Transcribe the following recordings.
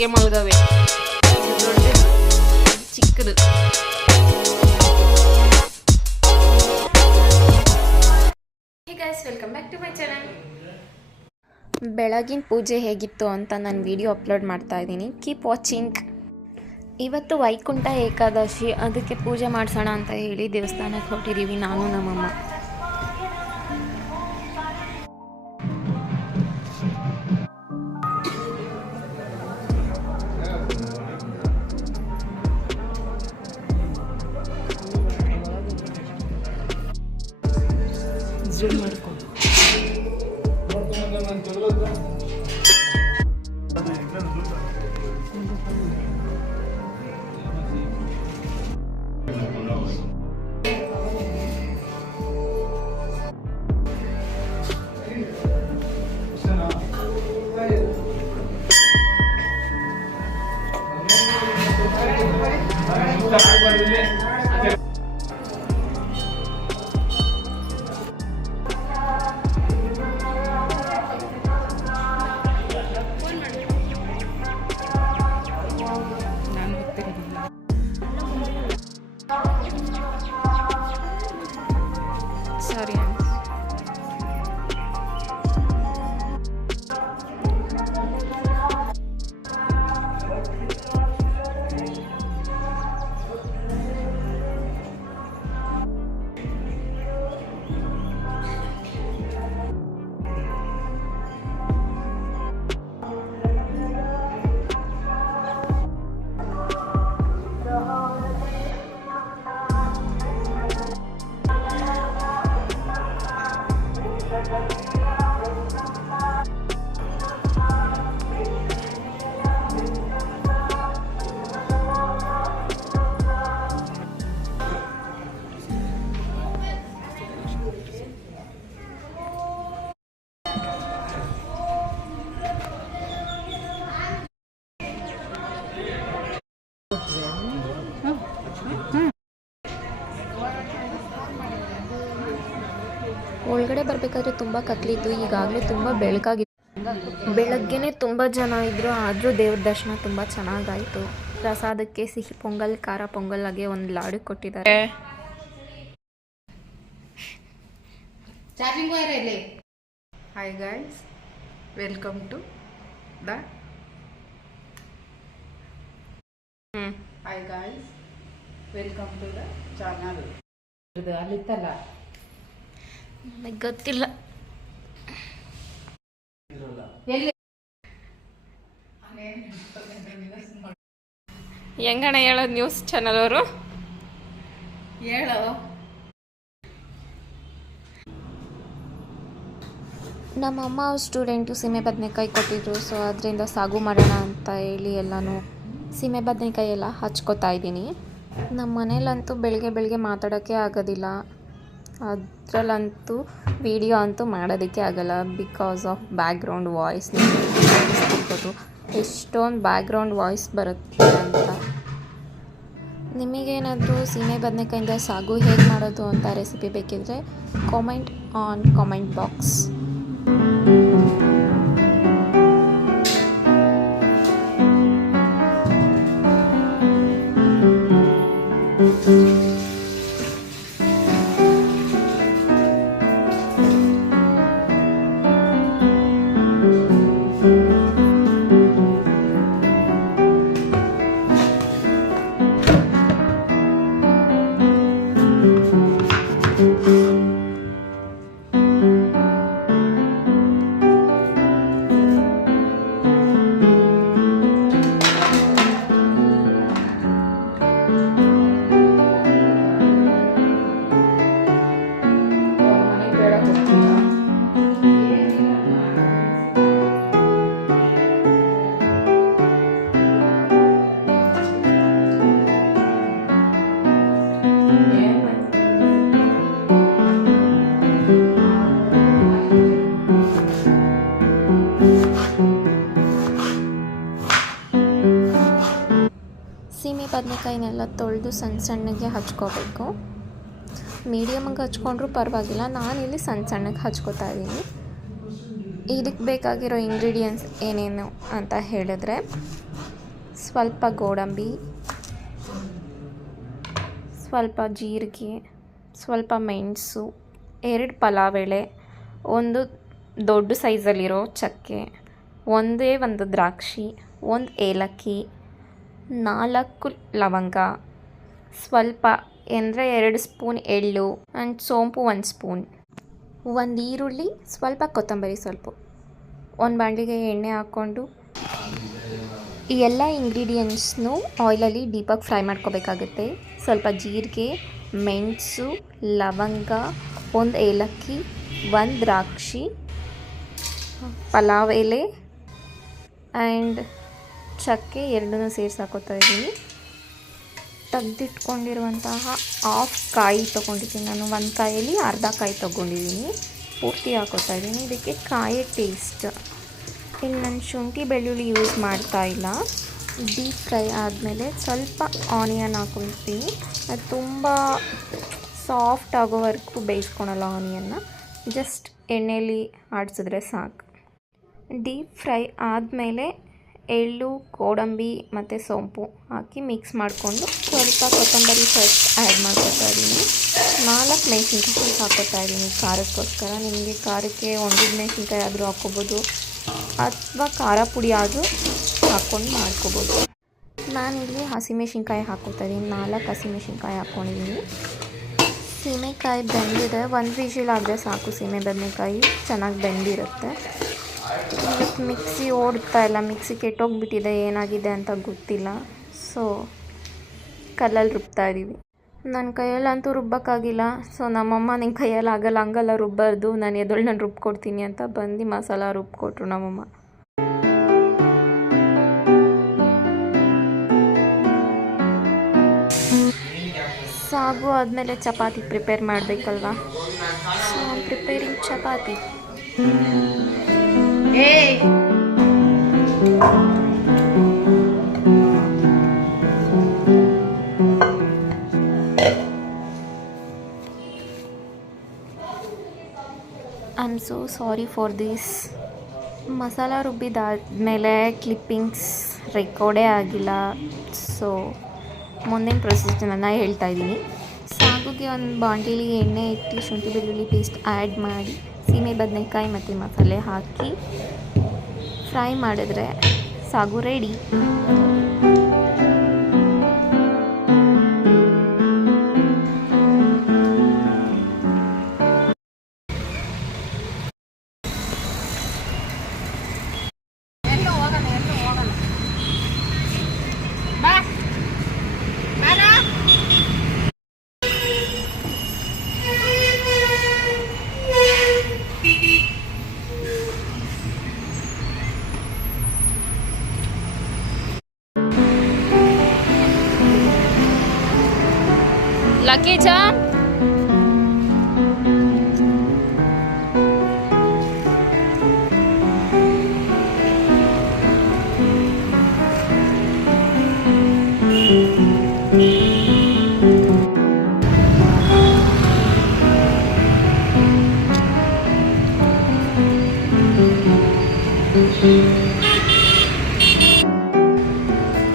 ಒಟ್ಟಿಗೆ ಮಲ್ಗವೆ. ದೊಡ್ಡದು ಚಿಕ್ಕದು. Hey guys, welcome back to my channel. ಬೆಳಗಿನ ಪೂಜೆ ಹೇಗಿತ್ತು ಅಂತ ನಾನು ವಿಡಿಯೋ ಅಪ್ಲೋಡ್ ಮಾಡ್ತಾ ಇದ್ದೀನಿ. Keep watching. ಇವತ್ತು ವೈಕುಂಠ ಏಕಾದಶಿ, ಅದಕ್ಕೆ ಪೂಜೆ ಮಾಡಿಸೋಣ ಅಂತ ಹೇಳಿ ದೇವಸ್ಥಾನಕ್ಕೆ ಹೊರಟಿದ್ದೀವಿ ನಾನು ನಮ್ಮಮ್ಮ. ಝೂಮ್ ಮಾಡ್ಕೊಂಡು ಸಾರಿ. ಒಳಗಡೆ ಬರಬೇಕಾದ್ರೆ ತುಂಬ ಕತ್ಲಿತ್ತು. ಈಗಾಗಲೇ ತುಂಬ ಬೆಳಕಾಗಿತ್ತು. ಬೆಳಗ್ಗೆನೇ ತುಂಬ ಜನ ಇದ್ದರು, ಆದರೂ ದೇವ್ರ ದರ್ಶನ ತುಂಬ ಚೆನ್ನಾಗಾಯಿತು. ಪ್ರಸಾದಕ್ಕೆ ಸಿಹಿ ಪೊಂಗಲ್, ಖಾರ ಪೊಂಗಲ್ ಹಾಗೆ ಒಂದು ಲಾಡು ಕೊಟ್ಟಿದ್ದಾರೆ. Hi guys, welcome to the hi guys, welcome to the channel. ಅಲ್ಲಿತ್ತಲ್ಲ, ನನಗೆ ಗೊತ್ತಿಲ್ಲ. ಹೆಂಗಣ ಹೇಳೋದು ನ್ಯೂಸ್ ಚಾನಲ್ ಅವರು? ಹೇಳೋ. ನಮ್ಮಮ್ಮ ಸ್ಟೂಡೆಂಟು ಸೀಮೆ ಬದನೆಕಾಯಿ ಕೊಟ್ಟಿದ್ರು, ಸೊ ಅದರಿಂದ ಸಾಗು ಮಾಡೋಣ ಅಂತ ಹೇಳಿ ಎಲ್ಲನೂ ಸೀಮೆ ಬದನೆಕಾಯಿ ಎಲ್ಲ ಹಚ್ಕೋತಾ ಇದ್ದೀನಿ. ನಮ್ಮ ಮನೇಲಂತೂ ಬೆಳಗ್ಗೆ ಮಾತಾಡೋಕ್ಕೆ ಆಗೋದಿಲ್ಲ, ಅದರಲ್ಲಂತೂ ವಿಡಿಯೋ ಅಂತೂ ಮಾಡೋದಕ್ಕೆ ಆಗಲ್ಲ. ಬಿಕಾಸ್ ಆಫ್ ಬ್ಯಾಕ್ಗ್ರೌಂಡ್ ವಾಯ್ಸ್ ಇರ್ಬೋದು, ಎಷ್ಟೊಂದು ಬ್ಯಾಕ್ಗ್ರೌಂಡ್ ವಾಯ್ಸ್ ಬರುತ್ತೆ ಅಂತ. ನಿಮಗೇನಾದರೂ ಸೀಮೆ ಬದನೆಕಾಯಿಂದ ಸಾಗು ಹೇಗೆ ಮಾಡೋದು ಅಂತ ರೆಸಿಪಿ ಬೇಕಿದ್ದರೆ ಕಾಮೆಂಟ್ ಆನ್ ಕಾಮೆಂಟ್ ಬಾಕ್ಸ್. ಬದನೆಕಾಯಿನೆಲ್ಲ ತೊಳೆದು ಸಣ್ಣಗೆ ಹಚ್ಕೋಬೇಕು. ಮೀಡಿಯಮಾಗಿ ಹಚ್ಕೊಂಡ್ರೂ ಪರವಾಗಿಲ್ಲ, ನಾನಿಲ್ಲಿ ಸಣ್ಣಗೆ ಹಚ್ಕೋತಾ ಇದ್ದೀನಿ. ಇದಕ್ಕೆ ಬೇಕಾಗಿರೋ ಇಂಗ್ರೀಡಿಯೆಂಟ್ಸ್ ಏನೇನು ಅಂತ ಹೇಳಿದ್ರೆ ಸ್ವಲ್ಪ ಗೋಡಂಬಿ, ಸ್ವಲ್ಪ ಜೀರಿಗೆ, ಸ್ವಲ್ಪ ಮೆಣಸು, 2 ಪಲಾವ್ ಎಲೆ, ಒಂದು ದೊಡ್ಡ ಸೈಜಲ್ಲಿರೋ ಚಕ್ಕೆ, ಒಂದೇ ಒಂದು ದ್ರಾಕ್ಷಿ, 1 ಏಲಕ್ಕಿ, 4 ಲವಂಗ, ಸ್ವಲ್ಪ ಅಂದರೆ 2 ಸ್ಪೂನ್ ಎಳ್ಳು ಆ್ಯಂಡ್ ಸೋಂಪು 1 ಸ್ಪೂನ್, 1 ಈರುಳ್ಳಿ, ಸ್ವಲ್ಪ ಕೊತ್ತಂಬರಿ ಸೊಪ್ಪು. ಒಂದು ಬಾಣಲಿಗೆ ಎಣ್ಣೆ ಹಾಕ್ಕೊಂಡು ಈ ಎಲ್ಲ ಇಂಗ್ರೀಡಿಯೆಂಟ್ಸ್ನು ಆಯಿಲಲ್ಲಿ ಡೀಪಾಗಿ ಫ್ರೈ ಮಾಡ್ಕೋಬೇಕಾಗುತ್ತೆ. ಸ್ವಲ್ಪ ಜೀರಿಗೆ, ಮೆಣಸು, ಲವಂಗ, 1 ಏಲಕ್ಕಿ, 1 ದ್ರಾಕ್ಷಿ, ಪಲಾವ್ ಎಲೆ ಆ್ಯಂಡ್ ಚಕ್ಕೆ 2 ಸೇರಿಸಿ ಹಾಕೋತಾ ಇದ್ದೀನಿ. ತೆಗೆದಿಟ್ಕೊಂಡಿರುವಂತಹ ಹಾಫ್ ಕಾಯಿ ತೊಗೊಂಡಿದ್ದೀನಿ ನಾನು. 1 ಕಾಯಲ್ಲಿ ಅರ್ಧ ಕಾಯಿ ತೊಗೊಂಡಿದ್ದೀನಿ, ಪೂರ್ತಿ ಹಾಕೋತಾ ಇದ್ದೀನಿ. ಇದಕ್ಕೆ ಕಾಯಿ ಟೇಸ್ಟ್. ಇನ್ನು ನಾನು ಶುಂಠಿ ಬೆಳ್ಳುಳ್ಳಿ ಯೂಸ್ ಮಾಡ್ತಾ ಇಲ್ಲ. ಡೀಪ್ ಫ್ರೈ ಆದಮೇಲೆ ಸ್ವಲ್ಪ ಆನಿಯನ್ ಹಾಕೊಳ್ತೀನಿ. ಅದು ತುಂಬ ಸಾಫ್ಟ್ ಆಗೋವರೆಗೂ ಬೇಯಿಸ್ಕೊಳಲ್ಲ ಆನಿಯನ್ನ, ಜಸ್ಟ್ ಎಣ್ಣೆಯಲ್ಲಿ ಆಡಿಸಿದ್ರೆ ಸಾಕು. ಡೀಪ್ ಫ್ರೈ ಆದಮೇಲೆ ಎಳ್ಳು, ಗೋಡಂಬಿ ಮತ್ತು ಸೋಂಪು ಹಾಕಿ ಮಿಕ್ಸ್ ಮಾಡಿಕೊಂಡು ಸ್ವಲ್ಪ ಕೊತ್ತಂಬರಿ ಸೊಪ್ಪು ಆ್ಯಡ್ ಮಾಡ್ಕೊತಾ ಇದ್ದೀನಿ. 4 ಮೆಣಸಿನ್ಕಾಯಿ ಹಾಕೋತಾ ಇದ್ದೀನಿ ಖಾರಕ್ಕೋಸ್ಕರ. ನಿಮಗೆ ಖಾರಕ್ಕೆ ಒಣಗಿದ ಮೆಣಸಿನ್ಕಾಯಿ ಆದರೂ ಹಾಕ್ಕೋಬೋದು ಅಥವಾ ಖಾರ ಪುಡಿ ಆದರೂ ಹಾಕ್ಕೊಂಡು ಮಾಡ್ಕೋಬೋದು. ನಾನಿಲ್ಲಿ ಹಸಿಮೆಣ್ಸಿನ್ಕಾಯಿ ಹಾಕ್ಕೋತಾ ಇದ್ದೀನಿ. 4 ಹಸಿಮೆಣ್ಸಿನ್ಕಾಯಿ ಹಾಕ್ಕೊಂಡಿದ್ದೀನಿ. ಸೀಮೆಕಾಯಿ ಬೆಂದಿದೆ, 1 ವಿಷಿಲ್ ಆದರೆ ಸಾಕು. ಸೀಮೆ ಬದನೆಕಾಯಿ ಚೆನ್ನಾಗಿ ಬೆಂದಿರುತ್ತೆ. ಇವತ್ತು ಮಿಕ್ಸಿ ಓಡ್ತಾ ಇಲ್ಲ, ಮಿಕ್ಸಿ ಕೆಟ್ಟೋಗ್ಬಿಟ್ಟಿದೆ, ಏನಾಗಿದೆ ಅಂತ ಗೊತ್ತಿಲ್ಲ. ಸೊ ಕಲ್ಲಲ್ಲಿ ರುಬ್ತಾ ಇದ್ದೀವಿ. ನನ್ನ ಕೈಯಲ್ಲಂತೂ ರುಬ್ಬೋಕ್ಕಾಗಿಲ್ಲ. ಸೊ ನಮ್ಮಮ್ಮ ನಿನ್ನ ಕೈಯಲ್ಲಿ ಆಗಲ್ಲ, ಹಂಗಲ್ಲ ರುಬ್ಬಾರ್ದು, ನಾನು ಎದೊಳು ನಾನು ರುಬ್ಕೊಡ್ತೀನಿ ಅಂತ ಬಂದು ಮಸಾಲ ರುಬ್ಕೊಟ್ರು ನಮ್ಮಮ್ಮ. ಸಾಗು ಆದಮೇಲೆ ಚಪಾತಿ ಪ್ರಿಪೇರ್ ಮಾಡಬೇಕಲ್ವಾ. So preparing chapati. I am so sorry for this. Masala ರುಬ್ಬಿದಾದಮೇಲೆ ಕ್ಲಿಪ್ಪಿಂಗ್ಸ್ ರೆಕಾರ್ಡೇ ಆಗಿಲ್ಲ. ಸೊ ಮುಂದಿನ ಪ್ರೊಸೀಜರನ್ನು ಹೇಳ್ತಾ ಇದ್ದೀನಿ. ಸಾಗುಗೆ ಒಂದು ಬಾಂಡಲಿ ಎಣ್ಣೆ ಇಟ್ಟು ಶುಂಠಿ ಬೆಳ್ಳುಳ್ಳಿ ಪೇಸ್ಟ್ ಆ್ಯಡ್ ಮಾಡಿ ಸೀಮೆ ಬದನೆಕಾಯಿ ಮತ್ತು ಮಸಾಲೆ ಹಾಕಿ ಫ್ರೈ ಮಾಡಿದ್ರೆ ಸಾಗು ರೆಡಿ. Lucky charm.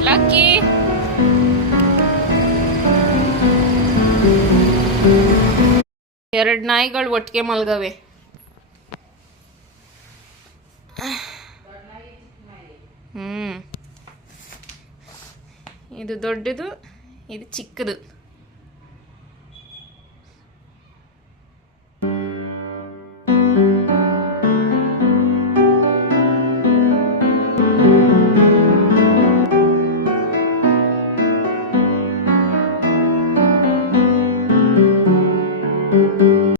Lucky. 2 ನಾಯಿಗಳು ಒಟ್ಟಿಗೆ ಮಲ್ಗವೆ. ಇದು ದೊಡ್ಡದು, ಇದು ಚಿಕ್ಕದು.